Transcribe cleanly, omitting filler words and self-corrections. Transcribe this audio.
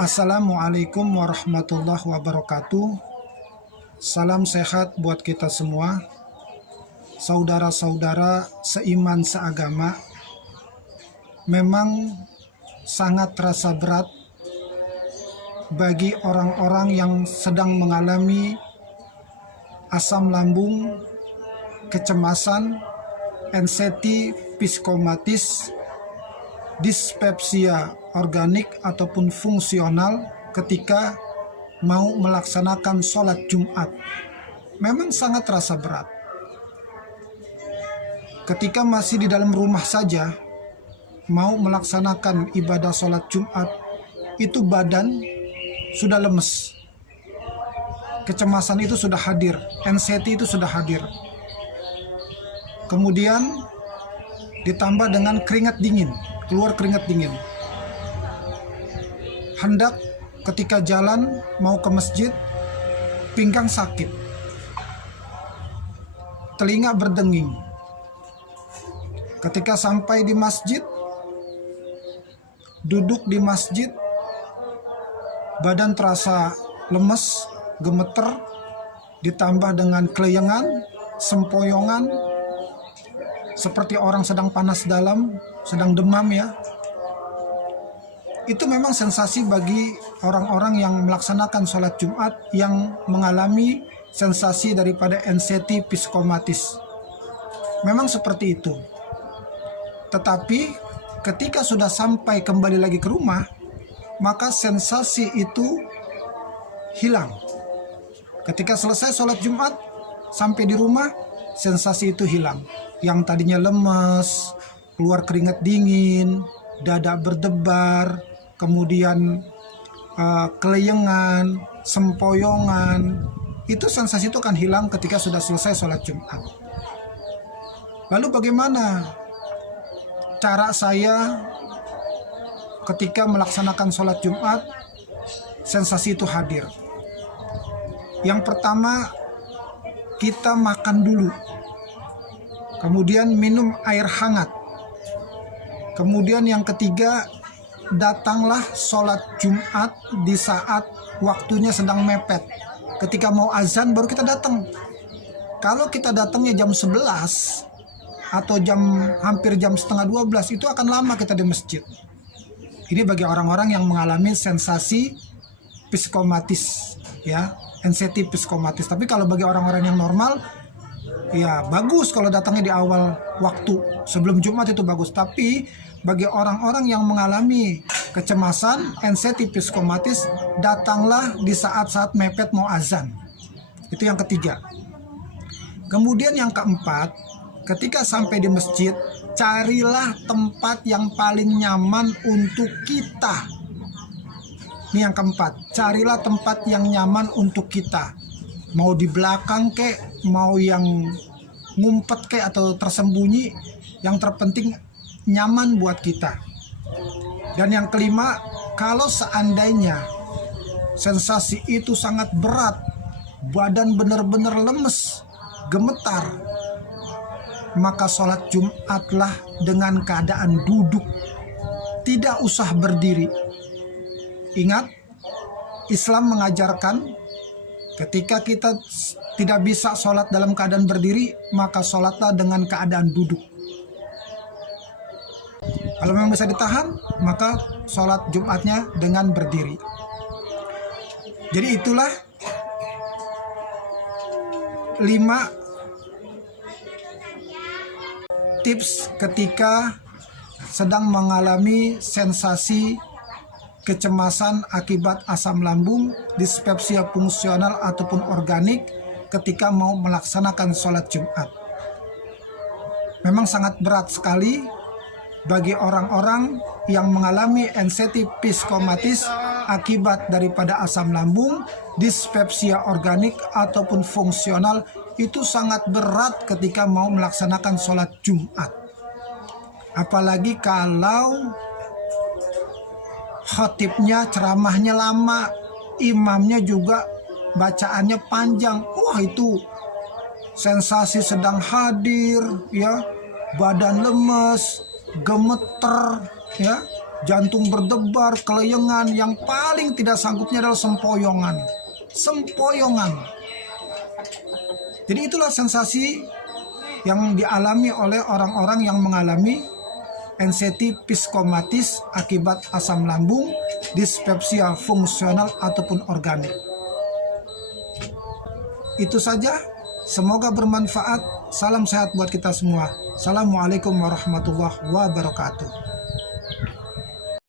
Assalamualaikum warahmatullahi wabarakatuh. Salam sehat buat kita semua, saudara-saudara seiman seagama. Memang sangat terasa berat bagi orang-orang yang sedang mengalami asam lambung, kecemasan, anxiety, psikomatis, dispepsia organik ataupun fungsional ketika mau melaksanakan sholat Jumat. Memang sangat terasa berat. Ketika masih di dalam rumah saja mau melaksanakan ibadah sholat Jumat, itu badan sudah lemes, kecemasan itu sudah hadir, anxiety itu sudah hadir. Kemudian ditambah dengan keringat dingin, keluar keringat dingin. Hendak ketika jalan mau ke masjid, pinggang sakit, telinga berdenging. Ketika sampai di masjid, duduk di masjid, badan terasa lemes, gemeter, ditambah dengan keleyengan, sempoyongan, seperti orang sedang panas dalam, sedang demam ya. Itu memang sensasi bagi orang-orang yang melaksanakan sholat Jumat yang mengalami sensasi daripada anxiety psikomatis. Memang seperti itu. Tetapi ketika sudah sampai kembali lagi ke rumah, maka sensasi itu hilang. Ketika selesai sholat Jumat, sampai di rumah, sensasi itu hilang. Yang tadinya lemes, keluar keringat dingin, dada berdebar, kemudian keleyengan, sempoyongan, itu sensasi itu akan hilang ketika sudah selesai sholat Jumat. Lalu bagaimana cara saya ketika melaksanakan sholat Jumat, sensasi itu hadir? Yang pertama, kita makan dulu, kemudian minum air hangat. Kemudian yang ketiga, datanglah sholat Jumat di saat waktunya sedang mepet. Ketika mau azan baru kita datang. Kalau kita datangnya jam 11 atau hampir jam setengah 12, itu akan lama kita di masjid. Ini bagi orang-orang yang mengalami sensasi psikomatis, ya, anxiety psikomatis. Tapi kalau bagi orang-orang yang normal, ya bagus kalau datangnya di awal waktu, sebelum Jumat itu bagus. Tapi bagi orang-orang yang mengalami kecemasan, anxiety psikomatis, datanglah di saat-saat mepet mau azan. Itu yang ketiga. Kemudian yang keempat, ketika sampai di masjid, carilah tempat yang paling nyaman untuk kita. Ini yang keempat, carilah tempat yang nyaman untuk kita. Mau di belakang kek, mau yang ngumpet kek atau tersembunyi, yang terpenting nyaman buat kita. Dan yang kelima, kalau seandainya sensasi itu sangat berat, badan benar-benar lemes, gemetar, maka sholat Jumatlah dengan keadaan duduk, tidak usah berdiri. Ingat, Islam mengajarkan ketika kita tidak bisa sholat dalam keadaan berdiri, maka sholatlah dengan keadaan duduk. Kalau memang bisa ditahan, maka sholat Jumatnya dengan berdiri. Jadi itulah 5 tips ketika sedang mengalami sensasi kecemasan akibat asam lambung, dispepsia fungsional ataupun organik ketika mau melaksanakan sholat Jumat. Memang sangat berat sekali bagi orang-orang yang mengalami anxiety psikomatis akibat daripada asam lambung, dispepsia organik ataupun fungsional. Itu sangat berat ketika mau melaksanakan sholat Jumat. Apalagi kalau khatibnya ceramahnya lama, imamnya juga bacaannya panjang. Wah, itu sensasi sedang hadir, ya, badan lemes, gemeter, ya, jantung berdebar, kelayangan, yang paling tidak sanggupnya adalah sempoyongan. Sempoyongan. Jadi itulah sensasi yang dialami oleh orang-orang yang mengalami anxiety psikomatis akibat asam lambung, dispepsia fungsional ataupun organik. Itu saja, semoga bermanfaat. Salam sehat buat kita semua. Assalamualaikum warahmatullahi wabarakatuh.